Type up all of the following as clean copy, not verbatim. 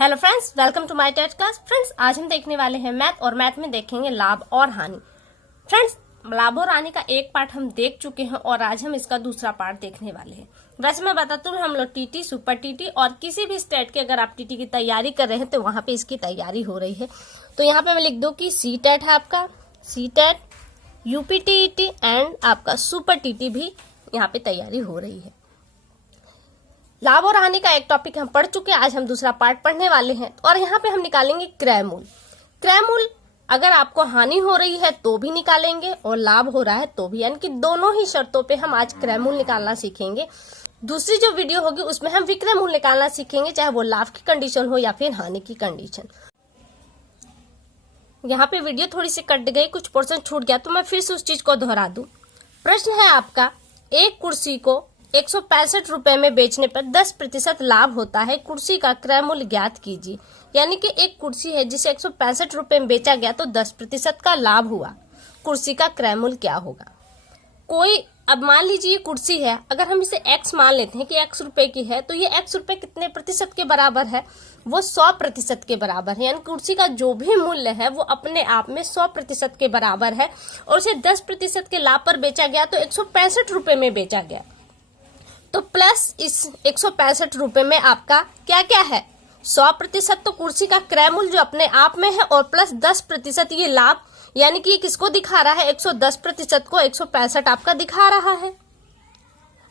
Hello friends, welcome to my TET class. Friends, आज हम देखने वाले हैं मैथ और मैथ में देखेंगे लाभ और हानि। फ्रेंड्स, लाभ और हानि का एक पार्ट हम देख चुके हैं और आज हम इसका दूसरा पार्ट देखने वाले हैं। वैसे मैं बताता हूँ, हम लोग टीटी, सुपर टीटी और किसी भी स्टेट के अगर आप टीटी की तैयारी कर रहे हैं तो वहां पे इसकी तैयारी हो रही है। तो यहाँ पे मैं लिख दूं कि सी टेट है आपका, सी टेट, यूपीटीईटी एंड आपका सुपर टीटी भी यहाँ पे तैयारी हो रही है। लाभ और हानि का एक टॉपिक हम पढ़ चुके हैं, आज हम दूसरा पार्ट पढ़ने वाले हैं और यहाँ पे हम निकालेंगे क्रय मूल। क्रय मूल अगर आपको हानि हो रही है तो भी निकालेंगे और लाभ हो रहा है तो भी, यानी कि दोनों ही शर्तों पे हम आज क्रय मूल निकालना सीखेंगे। दूसरी जो वीडियो होगी उसमें हम विक्रय मूल निकालना सीखेंगे, चाहे वो लाभ की कंडीशन हो या फिर हानि की कंडीशन। यहाँ पे वीडियो थोड़ी सी कट गई, कुछ पोर्शन छूट गया तो मैं फिर से उस चीज को दोहरा दूं। प्रश्न है आपका, एक कुर्सी को 165 रुपए में बेचने पर 10% लाभ होता है, कुर्सी का क्रय मूल्य ज्ञात कीजिए। यानी कि एक कुर्सी है जिसे 165 रुपए में बेचा गया तो 10% का लाभ हुआ, कुर्सी का क्रय मूल्य क्या होगा। कोई, अब मान लीजिए कुर्सी है, अगर हम इसे x मान लेते हैं कि x रुपए की है, तो ये x रुपए कितने प्रतिशत के बराबर है, वो 100% के बराबर है। यानी कुर्सी का जो भी मूल्य है वो अपने आप में 100% के बराबर है और उसे 10% के लाभ पर बेचा गया तो 165 रुपए में बेचा गया। तो प्लस इस 165 रुपए में आपका क्या क्या है, 100% तो कुर्सी का क्रय मूल्य जो अपने आप में है और प्लस 10% ये लाभ, यानी कि किसको दिखा रहा है, 110% को 165 आपका दिखा रहा है।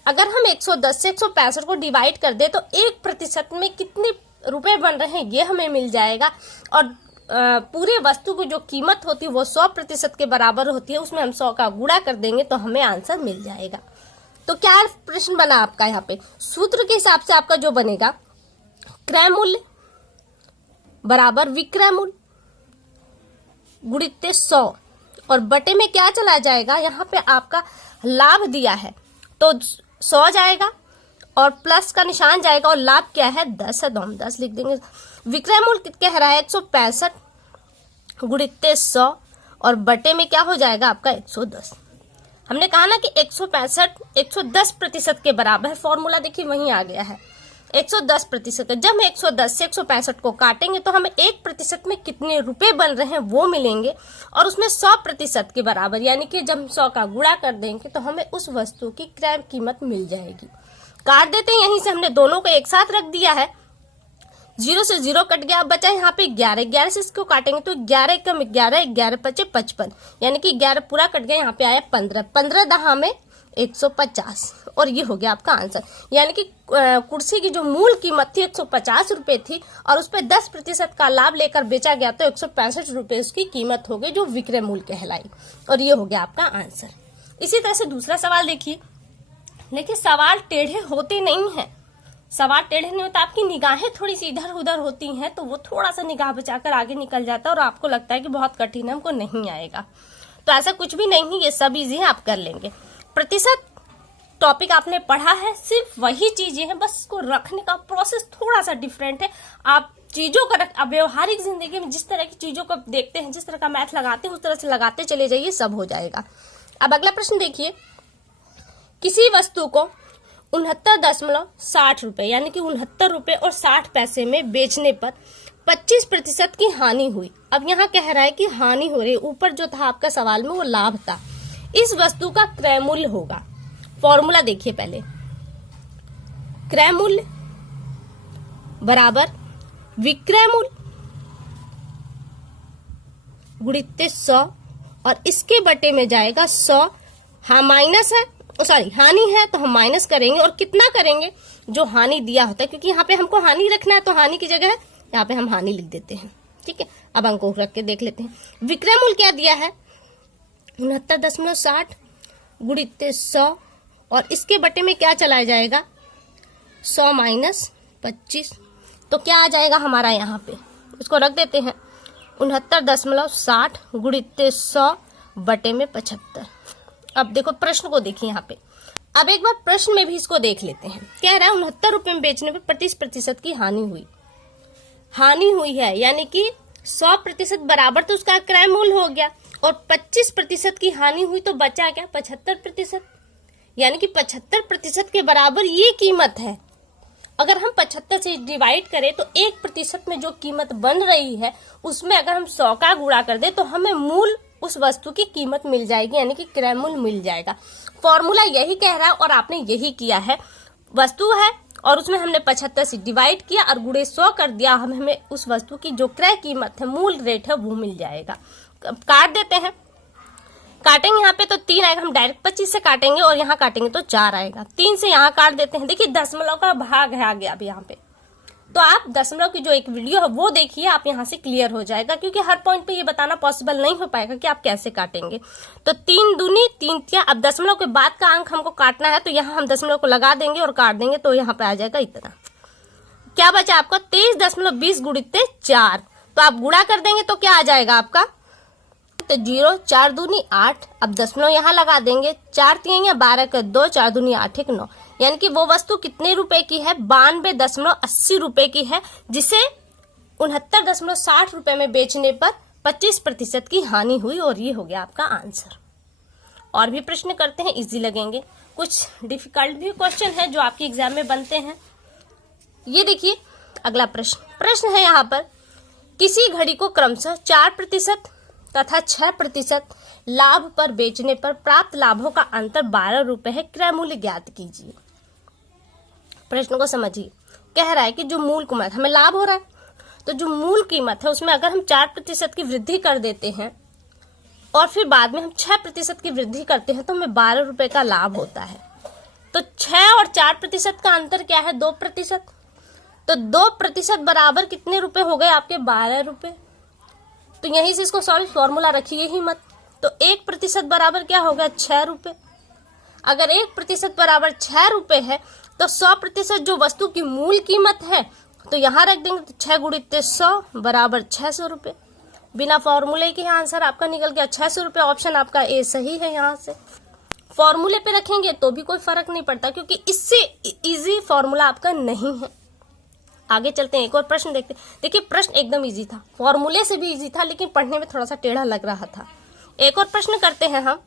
अगर हम 110 से 165 को डिवाइड कर दे तो 1% में कितने रुपए बन रहे हैं ये हमें मिल जाएगा और पूरे वस्तु की जो कीमत होती है वो 100% के बराबर होती है, उसमें हम 100 का गुणा कर देंगे तो हमें आंसर मिल जाएगा। तो क्या प्रश्न बना आपका, यहाँ पे सूत्र के हिसाब से आपका जो बनेगा, क्रय मूल्य बराबर विक्रय मूल्य गुणित 100 और बटे में क्या चला जाएगा, यहाँ पे आपका लाभ दिया है तो 100 जाएगा और प्लस का निशान जाएगा और लाभ क्या है 10 है, तो हम 10 लिख देंगे। विक्रय मूल्य कितना कह रहा है 165 गुणित 100 और बटे में क्या हो जाएगा आपका 110। हमने कहा ना कि 165 110% के बराबर है, फॉर्मूला देखिए वहीं आ गया है 110%। जब हम 110 से 165 को काटेंगे तो हमें 1% में कितने रुपए बन रहे हैं वो मिलेंगे और उसमें 100% के बराबर, यानी कि जब 100 का गुणा कर देंगे तो हमें उस वस्तु की क्रय कीमत मिल जाएगी। काट देते हैं, यहीं से हमने दोनों को एक साथ रख दिया है, 0 से 0 कट गया, अब बचा यहाँ पे 11, 11 से इसको काटेंगे तो 11 कम 11, 11 पचे 55, यानी कि 11 पूरा कट गया, यहाँ पे आया 15, 15 दहा में 150 और ये हो गया आपका आंसर। यानी कि कुर्सी की जो मूल कीमत थी 150 रुपए थी और उस पर 10% का लाभ लेकर बेचा गया तो 165 रुपए उसकी कीमत हो गई, जो विक्रय मूल्य कहलाई, और ये हो गया आपका आंसर। इसी तरह से दूसरा सवाल देखिए, लेकिन सवाल टेढ़े होते नहीं है, सवाल टेढ़े नहीं होता, आपकी निगाहें थोड़ी सी इधर उधर होती हैं तो वो थोड़ा सा निगाह बचाकर आगे निकल जाता है और आपको लगता है कि बहुत कठिन है, हमको नहीं आएगा। तो ऐसा कुछ भी नहीं है, ये सब इजी है, आप कर लेंगे। प्रतिशत टॉपिक आपने पढ़ा है, सिर्फ वही चीजें हैं, बस इसको रखने का प्रोसेस थोड़ा सा डिफरेंट है। आप चीजों का आप व्यवहारिक जिंदगी में जिस तरह की चीजों को देखते हैं, जिस तरह का मैथ लगाते हैं उस तरह से लगाते चले जाइए, सब हो जाएगा। अब अगला प्रश्न देखिए, किसी वस्तु को 69.60 रुपए, यानी कि 69 रुपए और 60 पैसे में बेचने पर 25% की हानि हुई। अब यहाँ कह रहा है कि हानि हो रही है, ऊपर जो था आपका सवाल में वो लाभ था। इस वस्तु का क्रय मूल्य होगा, फॉर्मूला देखिए पहले, क्रय मूल्य बराबर विक्रय मूल्य गुणित 100 और इसके बटे में जाएगा 100, हाँ माइनस है, सॉरी हानि है तो हम माइनस करेंगे और कितना करेंगे, जो हानि दिया होता है, क्योंकि यहाँ पे हमको हानि रखना है तो हानि की जगह यहाँ पे हम हानि लिख देते हैं, ठीक है। अब अंकों रख के देख लेते हैं, विक्रय मूल्य क्या दिया है 69.60 गुणित 100 और इसके बटे में क्या चला जाएगा 100 माइनस 25, तो क्या आ जाएगा हमारा, यहाँ पे इसको रख देते हैं 69.60 गुणित 100 बटे में 75। अब देखो प्रश्न को देखिए यहाँ पे, अब एक बार प्रश्न में भी इसको देख लेते हैं। कह रहा है 69 रुपए में बेचने पर 25% की हानि हुई, हानि हुई है, यानी कि 100% बराबर तो उसका क्रय मूल्य हो गया और 25% की हानि हुई तो बचा क्या 75%, यानी कि 75% के बराबर ये कीमत है। अगर हम 75 से डिवाइड करें तो 1% में जो कीमत बन रही है उसमें अगर हम 100 का गुणा कर दे तो हमें मूल उस वस्तु की कीमत मिल जाएगी, यानी कि क्रय मूल्य मिल जाएगा। फॉर्मूला यही कह रहा है और आपने यही किया है। वस्तु है और उसमें हमने 75 से डिवाइड किया और गुणे 100 कर दिया, हमें उस वस्तु की जो क्रय कीमत है, मूल रेट है, वो मिल जाएगा। काट देते हैं, काटेंगे यहाँ पे तो 3 आएगा, हम डायरेक्ट 25 से काटेंगे और यहाँ काटेंगे तो 4 आएगा। 3 से यहाँ काट देते हैं, देखिए दशमलव का भाग है आ गया अब यहाँ पे। तो आप दशमलव की जो एक वीडियो है वो देखिए, आप यहाँ से क्लियर हो जाएगा, क्योंकि हर पॉइंट पे ये बताना पॉसिबल नहीं हो पाएगा कि आप कैसे काटेंगे। तो 3 दूनी 3 तिया, अब दशमलव के बाद का अंक हमको काटना है तो यहाँ हम दशमलव को लगा देंगे और काट देंगे तो यहाँ पे आ जाएगा इतना। क्या बचा आपका 23.20 गुणित 4, तो आप गुणा कर देंगे तो क्या आ जाएगा आपका, तो 0, 4 दूनी 8, अब दशमलव यहाँ लगा देंगे, 4 तिया 12 का 2, 4 दूनी 8 1 9, यानी कि वो वस्तु कितने रुपए की है, 92.80 रुपए की है, जिसे 69.60 रुपए में बेचने पर 25% की हानि हुई। और ये हो गया आपका आंसर। और भी प्रश्न करते हैं, इजी लगेंगे। कुछ डिफिकल्ट भी क्वेश्चन है जो आपके एग्जाम में बनते हैं। ये देखिए अगला प्रश्न है यहाँ पर, किसी घड़ी को क्रमशः 4% तथा 6% लाभ पर बेचने पर प्राप्त लाभों का अंतर 12 रुपए है, क्रय मूल्य ज्ञात कीजिए। प्रश्न को समझिए, कह रहा है कि जो मूल कीमत हमें लाभ हो रहा है, तो जो मूल कीमत है उसमें अगर हम 4% की वृद्धि कर देते हैं और फिर बाद में हम 6% की वृद्धि करते हैं तो हमें 12 रुपए का लाभ होता है। तो 6 और 4% का अंतर क्या है, 2%। तो 2% बराबर कितने रुपए हो गए आपके, 12 रुपए। तो यहीं से इसको सॉल्व, फॉर्मूला रखिए ही मत। तो 1% बराबर क्या होगा, 6 रुपए। अगर 1% बराबर 6 रुपए है तो 100% जो वस्तु की मूल कीमत है तो यहाँ रख देंगे, तो 6 गुणित 100 बराबर 600 रुपए। बिना फॉर्मूले के आंसर आपका निकल गया 600 रुपए। ऑप्शन आपका ए सही है। यहाँ से फॉर्मूले पे रखेंगे तो भी कोई फर्क नहीं पड़ता, क्योंकि इससे इजी फॉर्मूला आपका नहीं है। आगे चलते हैं, एक और प्रश्न देखते हैं। देखिए प्रश्न एकदम इजी था, फॉर्मूले से भी इजी था, लेकिन पढ़ने में थोड़ा सा टेढ़ा लग रहा था। एक और प्रश्न करते हैं हम।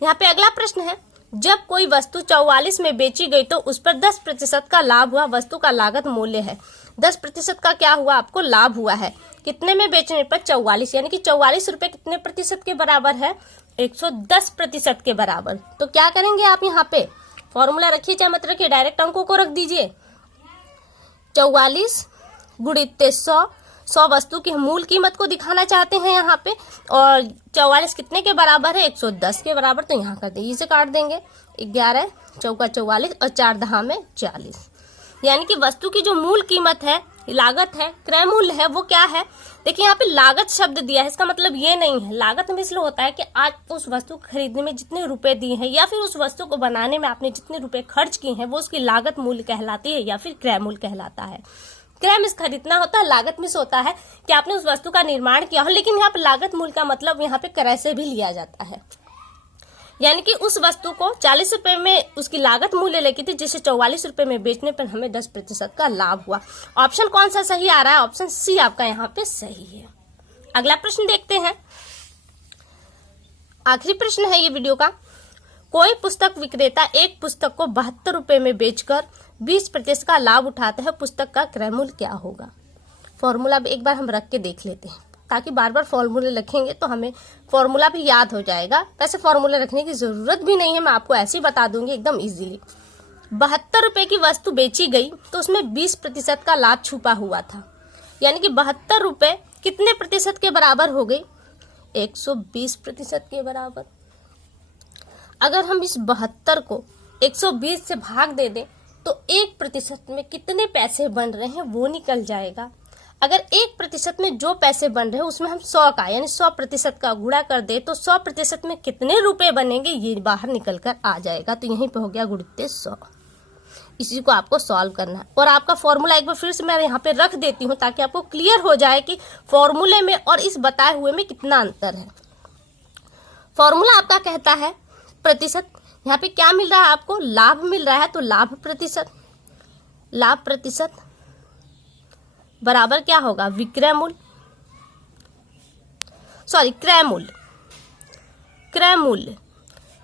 यहाँ पे अगला प्रश्न है, जब कोई वस्तु 44 में बेची गई तो उस पर 10% का लाभ हुआ, वस्तु का लागत मूल्य है। 10% का क्या हुआ, आपको लाभ हुआ है, कितने में बेचने पर, 44, यानी कि 44 रुपए कितने प्रतिशत के बराबर है, 110% के बराबर। तो क्या करेंगे आप, यहाँ पे फॉर्मूला रखिए चाहे मत रखिए, डायरेक्ट अंकों को रख दीजिए। 44 गुणित 100 वस्तु की मूल कीमत को दिखाना चाहते हैं यहाँ पे, और 44 कितने के बराबर है, 110 के बराबर। तो यहाँ कर देंगे, इसे काट देंगे, 11 चौका 44 और 4 दहा में 40, यानी कि वस्तु की जो मूल कीमत है, लागत है, क्रय मूल्य है, वो क्या है। देखिए यहाँ पे लागत शब्द दिया है, इसका मतलब ये नहीं है, लागत में इसलिए होता है कि आज उस वस्तु को खरीदने में जितने रुपए दिए हैं या फिर उस वस्तु को बनाने में आपने जितने रुपए खर्च किए हैं वो उसकी लागत मूल्य कहलाती है या फिर क्रय मूल्य कहलाता है। क्रय में खरीदना होता है, लागत में होता है कि आपने उस वस्तु का निर्माण किया हो, लेकिन यहाँ पे लागत मूल्य का मतलब यहाँ पे क्रय से भी लिया जाता है, यानी कि उस वस्तु को 40 रुपए में उसकी लागत मूल्य लगी थी, जिसे 44 रुपए में बेचने पर हमें 10% का लाभ हुआ। ऑप्शन कौन सा सही आ रहा है, ऑप्शन सी आपका यहाँ पे सही है। अगला प्रश्न देखते हैं, आखिरी प्रश्न है ये वीडियो का। कोई पुस्तक विक्रेता एक पुस्तक को 72 रुपए में बेचकर 20% का लाभ उठाता है, पुस्तक का क्रय मूल्य क्या होगा। फॉर्मूला एक बार हम रख के देख लेते हैं, ताकि बार बार फॉर्मूले रखेंगे तो हमें फॉर्मूला भी याद हो जाएगा। वैसे फॉर्मूले रखने की जरूरत भी नहीं है, मैं आपको ऐसे ही बता दूंगी एकदम इजीली। 72 रुपए की वस्तु बेची गई तो उसमें 20% का लाभ छुपा हुआ था, यानी कि 72 रुपए कितने प्रतिशत के बराबर हो गई, 120% के बराबर। अगर हम इस 72 को 120 से भाग दे दें तो 1% में कितने पैसे बन रहे हैं वो निकल जाएगा। अगर 1% में जो पैसे बन रहे हैं उसमें हम 100 का यानी 100% का गुणा कर दे तो 100% में कितने रुपए बनेंगे ये बाहर निकल कर आ जाएगा। तो यहीं पे हो गया गुणित 100। इसी को आपको सॉल्व करना है, और आपका फॉर्मूला एक बार फिर से मैं यहाँ पे रख देती हूँ ताकि आपको क्लियर हो जाए कि फॉर्मूले में और इस बताए हुए में कितना अंतर है। फॉर्मूला आपका कहता है प्रतिशत, यहाँ पे क्या मिल रहा है आपको, लाभ मिल रहा है, तो लाभ प्रतिशत बराबर क्या होगा, विक्रय मूल्य, सॉरी क्रय मूल्य,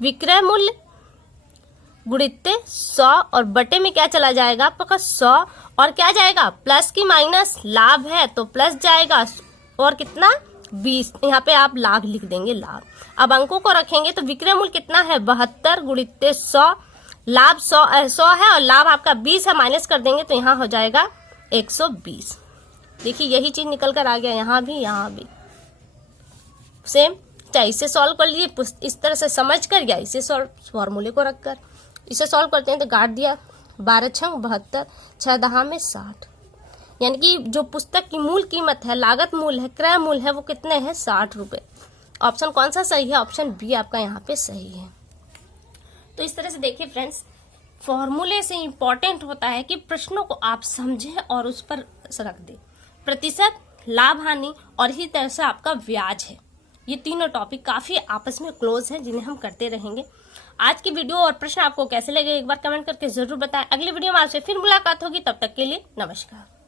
विक्रय मूल्य गुणित्ते 100 और बटे में क्या चला जाएगा आपका 100 और क्या जाएगा प्लस की माइनस लाभ है तो प्लस जाएगा और कितना 20। यहाँ पे आप लाभ लिख देंगे लाभ। अब अंकों को रखेंगे तो विक्रय मूल्य कितना है 72 गुणित्ते 100, लाभ 100 है और लाभ आपका 20 है, माइनस कर देंगे तो यहाँ हो जाएगा 120। देखिए यही चीज निकल कर आ गया, यहाँ भी सेम। चाहे इसे सॉल्व कर लीजिए इस तरह से समझ कर या इसे सॉल्व फॉर्मूले को रखकर। इसे सॉल्व करते हैं तो काट दिया 12 छंग 72, 6 दहा में 60, यानी कि जो पुस्तक की मूल कीमत है, लागत मूल्य है, क्रय मूल्य है, वो कितने हैं 60 रुपए। ऑप्शन कौन सा सही है, ऑप्शन बी आपका यहाँ पे सही है। तो इस तरह से देखिए फ्रेंड्स, फॉर्मूले से इंपॉर्टेंट होता है कि प्रश्नों को आप समझें और उस पर रख दें। प्रतिशत, लाभ हानि और इसी तरह से आपका ब्याज है, ये तीनों टॉपिक काफी आपस में क्लोज हैं जिन्हें हम करते रहेंगे। आज की वीडियो और प्रश्न आपको कैसे लगे एक बार कमेंट करके जरूर बताएं। अगली वीडियो में आपसे फिर मुलाकात होगी, तब तक के लिए नमस्कार।